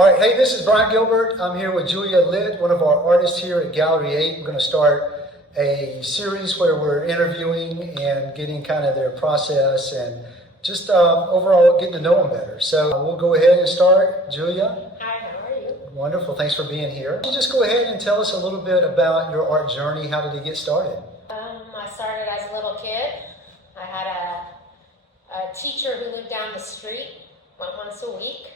All right, hey, this is Brian Gilbert. I'm here with Julia Licht, one of our artists here at Gallery 8. We're going to start a series where we're interviewing and getting kind of their process and just overall getting to know them better. So we'll go ahead and start. Julia? Hi, how are you? Wonderful, thanks for being here. Can you just go ahead and tell us a little bit about your art journey? How did it get started? I started as a little kid. I had a teacher who lived down the street, went once a week.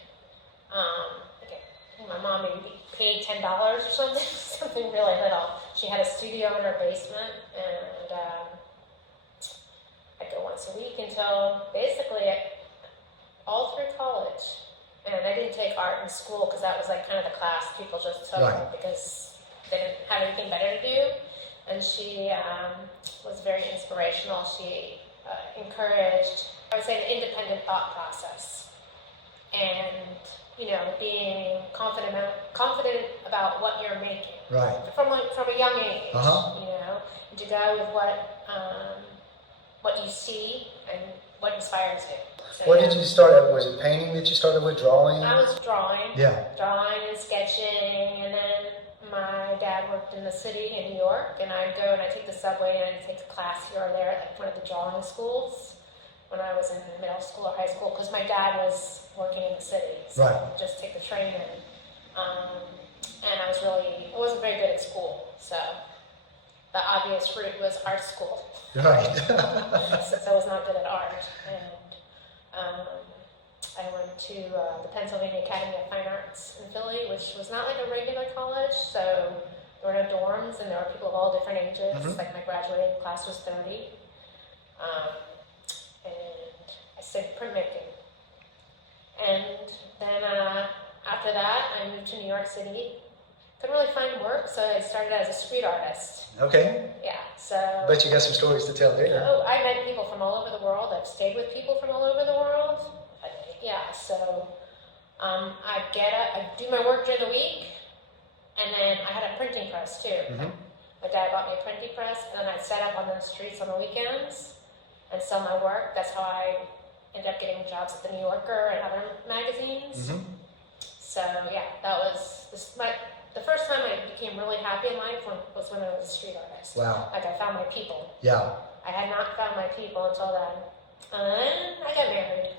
I think my mom maybe paid $10 or something, something really little. She had a studio in her basement, and I'd go once a week until basically all through college. And I didn't take art in school because that was like kind of the class people just took because they didn't have anything better to do. And she was very inspirational. She encouraged, I would say, an independent thought process. And being confident about what you're making, right? From a young age, and to go with what you see and what inspires you. So, what did you start at? Was it painting that you started with, drawing? I was drawing. Yeah. Drawing and sketching, and then my dad worked in the city in New York, and I'd go and I'd take the subway and I'd take a class here or there at like one of the drawing schools when I was in middle school or high school, because my dad was working in the city, so I'd just take the train in. And I wasn't very good at school, so the obvious route was art school. Right. Since I was not good at art. And I went to the Pennsylvania Academy of Fine Arts in Philly, which was not like a regular college, so there were no dorms, and there were people of all different ages. Mm-hmm. Like my graduating class was 30. And I studied printmaking. And then after that, I moved to New York City. Couldn't really find work, so I started as a street artist. Okay. Yeah, so... Bet you got some stories to tell there. Oh, I met people from all over the world. I've stayed with people from all over the world. Yeah, so I'd get up, I'd do my work during the week, and then I had a printing press too. Mm-hmm. My dad bought me a printing press, and then I'd set up on the streets on the weekends and sell my work. That's how I ended up getting jobs at the New Yorker and other magazines. Mm-hmm. So yeah, that was the first time I became really happy in life was when I was a street artist. Wow. Like I found my people. Yeah. I had not found my people until then. And then I got married.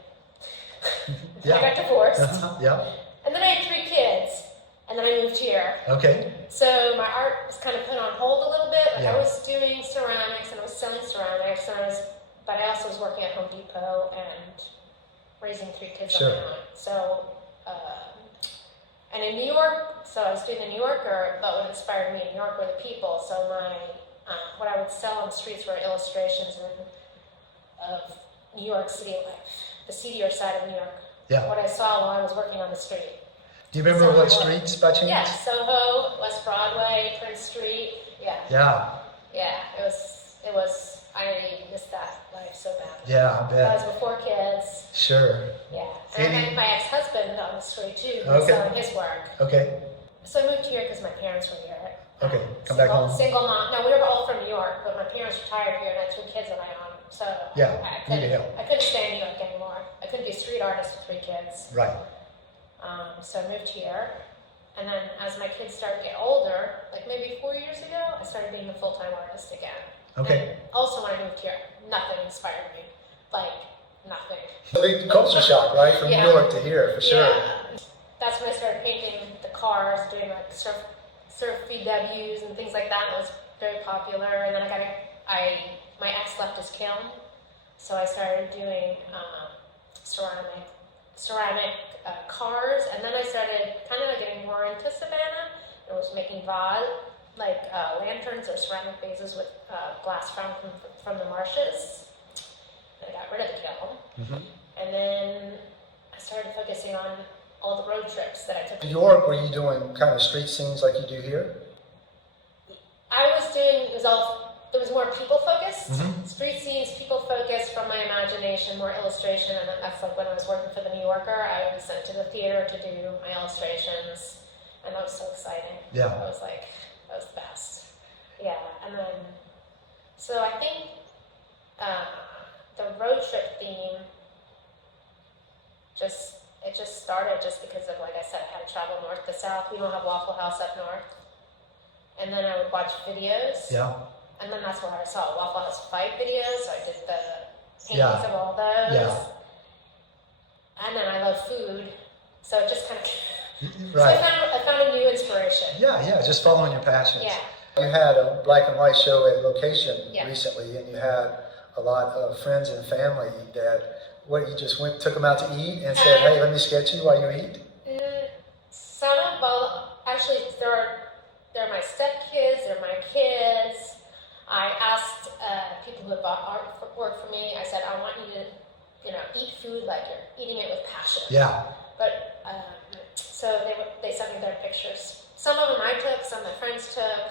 Yeah. I got divorced. Yeah. And then I had 3 kids. And then I moved here. Okay. So my art was kind of put on hold a little bit. Like Yeah. I was doing ceramics and I was selling ceramics, but I also was working at Home Depot and raising 3 kids on my own. So, and in New York, so I was doing the New Yorker, but what inspired me in New York were the people. So what I would sell on the streets were illustrations of New York City life, the seedier side of New York. Yeah. What I saw while I was working on the street. Do you remember what streets by chance? Yeah, Soho, West Broadway, Prince Street. Yeah. Yeah. Yeah, it was. I missed that life so badly. Yeah, I bet. That was before kids. Sure. Yeah. And I met my ex-husband on the street too, who was Okay. selling his work. Okay. So I moved here because my parents were here. Okay, come back home. Single mom. No, we were all from New York, but my parents retired here and I had 2 kids of my own. So Yeah, needed help. I couldn't stay in New York anymore. I couldn't be a street artist with 3 kids. Right. So I moved here. And then as my kids started to get older, like maybe 4 years ago, I started being a full-time artist again. Okay. And also when I moved here, nothing inspired me. Like, nothing. A big culture shock, right? From New York to here, for sure. Yeah. That's when I started painting the cars, doing like surf VWs and things like that. And it was very popular. And then my ex left his kiln. So I started doing ceramic cars. And then I started kind of getting more into Savannah. I was making lanterns or ceramic vases with glass from the marshes. And I got rid of the kiln. Mm-hmm. And then I started focusing on all the road trips that I took. In New York, were you doing kind of street scenes like you do here? It was more people focused. Mm-hmm. Street scenes, people focused from my imagination, more illustration. And that's like when I was working for the New Yorker, I was sent to the theater to do my illustrations. And that was so exciting. Yeah. That was the best. Yeah. And then, so I think the road trip theme just it just started just because of, like I said, I had to travel north to south. We don't have Waffle House up north. And then I would watch videos. Yeah. And then that's where I saw Waffle House fight videos. So I did the paintings Yeah. of all those. Yeah. And then I love food. So it just kind of... Right. So I found a new inspiration. Yeah, just following your passions. Yeah. You had a black and white show at Location Yeah. recently, and you had a lot of friends and family that, you just took them out to eat and said, hey, let me sketch you while you eat? Actually, they're my stepkids, they're my kids. I asked people who had bought artwork for me, I said, I want you to, eat food like you're eating it with passion. Yeah. But, so they sent me their pictures. Some of them I took, some my friends took,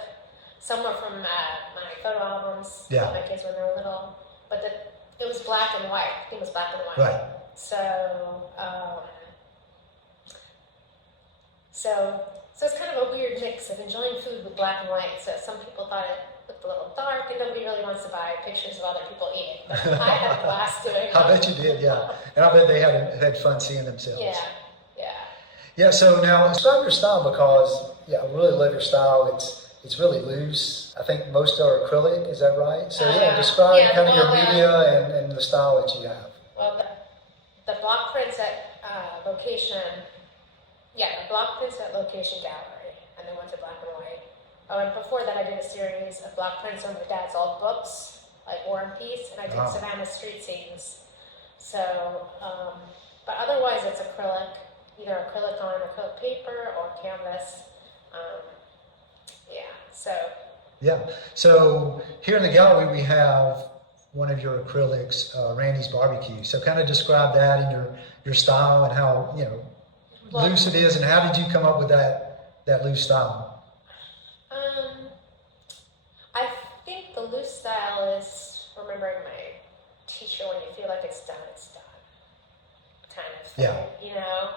some were from my photo albums, Yeah. my kids when they were little. But it was black and white. I think it was black and white. Right. So it's kind of a weird mix of enjoying food with black and white. So some people thought it looked a little dark, and nobody really wants to buy pictures of other people eating. But I had a blast doing it. I bet you did, yeah. And I bet they had fun seeing themselves. Yeah. Yeah, so now describe your style, because, I really love your style. It's really loose. I think most are acrylic, is that right? So describe kind of your media and the style that you have. Well, the block prints at Location, the block prints at Location Gallery, and they went to black and white. Oh, and before that I did a series of block prints on my dad's old books, like War and Peace, and I did Savannah street scenes. So, but otherwise it's acrylic, either acrylic on acrylic paper or canvas. So here in the gallery we have one of your acrylics, Randy's Barbecue. So kind of describe that and your style and how loose it is, and how did you come up with that loose style? I think the loose style is remembering my teacher, when you feel like it's done, kind of thing. Yeah.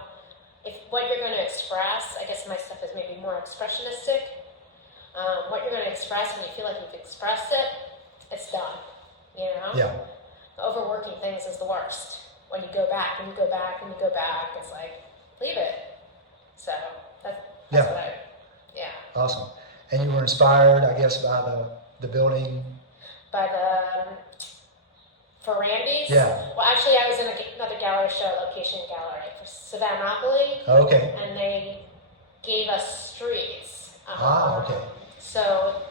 If what you're going to express, I guess my stuff is maybe more expressionistic. What you're going to express, when you feel like you've expressed it, it's done. Yeah. Overworking things is the worst. When you go back and you go back and you go back, it's like, leave it. So that's what Awesome. And you were inspired, I guess, by the building? For Randy's? Yeah. Well, actually, I was in another gallery show, Location Gallery, for Savannah. Okay. And they gave us streets. Okay. So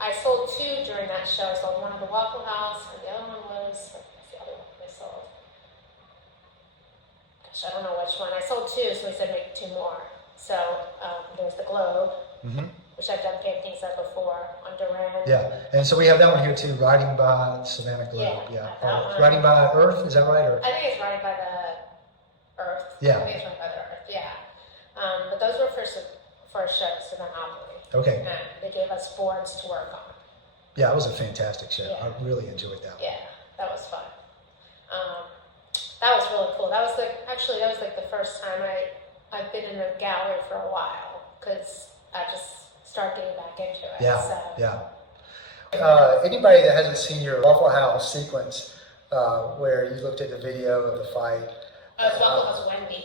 I sold two during that show. I sold one at the Waffle House, and the other one was, what's the other one I sold? Gosh, I don't know which one. I sold two, so we said make two more. So there's the Globe, which I've done paintings of before on Duran. Yeah, and so we have that one here too, Riding by Savannah Globe. That one. Riding by Earth, is that right? Or? I think it's Riding by the Earth. Yeah. I think it's Riding by the Earth, but those were for a show, Savannah. Okay. And they gave us boards to work on. Yeah, it was a fantastic show. Yeah. I really enjoyed that one. Yeah, that was fun. That was really cool. That was the first time I've been in a gallery for a while, because I just started getting back into it. Anybody that hasn't seen your Waffle House sequence, where you looked at the video of the fight. Waffle House Wendy.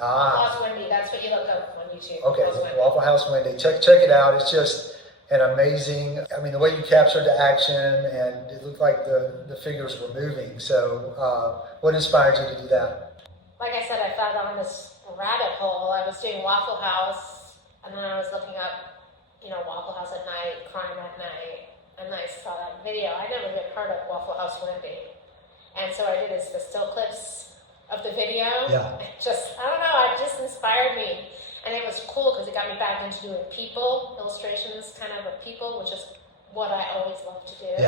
Waffle House Wendy, that's what you look up on YouTube. Okay, Waffle House Wendy. Check it out. It's just an amazing, the way you captured the action, and it looked like the figures were moving. So what inspired you to do that? Like I said, I fell down this rabbit hole. I was doing Waffle House, and then I was looking up, Waffle House at night, crime at night, and I saw that video. I never even heard of Waffle House Wendy. And so I did the still clips of the video. Yeah. It just inspired me. And it was cool because it got me back into doing people, illustrations kind of people, which is what I always loved to do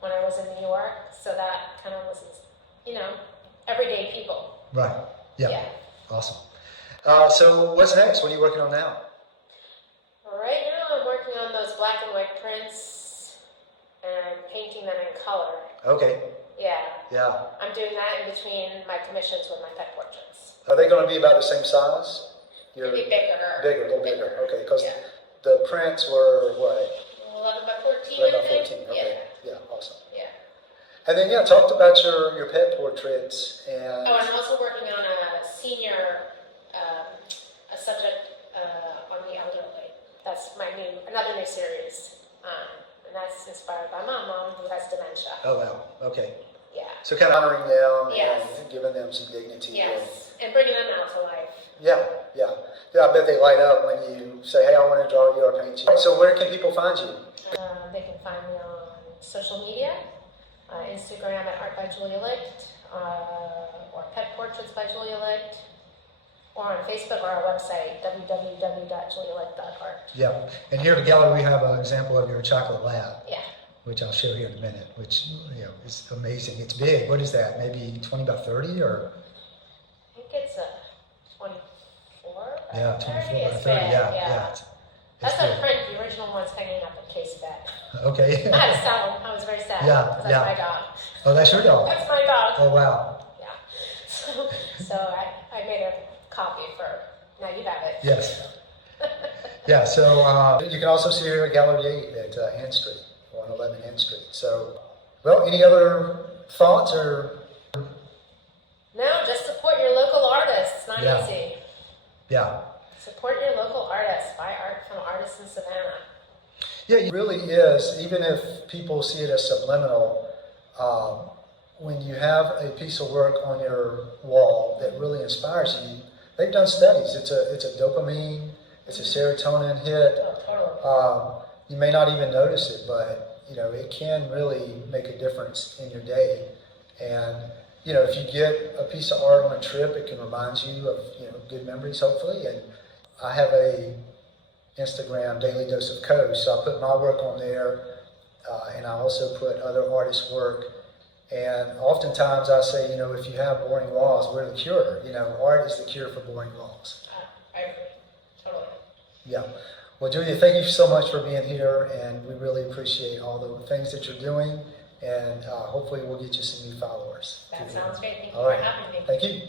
when I was in New York. So that kind of was, everyday people. Right. Yeah. Yeah. Awesome. So what's next? What are you working on now? Right now I'm working on those black and white prints and painting them in color. Okay. Yeah. Yeah. I'm doing that in between my commissions with my pet portraits. Are they going to be about the same size? Maybe bigger. Bigger, a little bigger. Okay, because the prints were what? 11 by 14, 11 by I think. 14. Okay. Yeah. Awesome. Yeah. And then, yeah, talked about your pet portraits and. Oh, and I'm also working on a senior, a subject on the elderly. That's another new series. And that's inspired by my mom, who has dementia. Oh, wow. Okay. Yeah. So kind of honoring them Yes. and giving them some dignity. Yes. And bringing them out to life. Yeah. I bet they light up when you say, hey, I want to draw you or paint you. So where can people find you? They can find me on social media, Instagram at Art by Julia Licht, or Pet Portraits by Julia Licht, or on Facebook or our website, www.julialicht.art. Yeah. And here at the gallery, we have an example of your chocolate lab. Yeah. Which I'll show here in a minute, which is amazing. It's big. What is that? Maybe 20 by 30 or? I think it's a 24 by Yeah, 30. 24 by It's 30. big, Yeah. That's big. a print. The original one's hanging up in case bed. Okay. I had to sell them. I was very sad. Yeah, Because yeah. that's my dog. Oh, that's your dog. That's my dog. Oh, wow. Yeah. So I made a copy for, now you have it. Yes. Yeah, so you can also see here at Gallery 8 at Ann Street, 111 Ann Street. So, well, any other thoughts or? No, just support your local artists. It's not Yeah. easy. Yeah. Support your local artists. Buy art from artists in Savannah. Yeah, it really is. Even if people see it as subliminal, when you have a piece of work on your wall that really inspires you, they've done studies. It's a dopamine, it's a serotonin hit. Oh, totally. You may not even notice it, but it can really make a difference in your day. And if you get a piece of art on a trip, it can remind you of good memories, hopefully. And I have a Instagram Daily Dose of Coast, so I put my work on there, and I also put other artists' work. And oftentimes I say, if you have boring walls, we're the cure. Art is the cure for boring walls. I agree. Totally. Yeah. Well, Julia, thank you so much for being here, and we really appreciate all the things that you're doing, and hopefully we'll get you some new followers. That sounds great. Thank you All for right. having me. Thank you.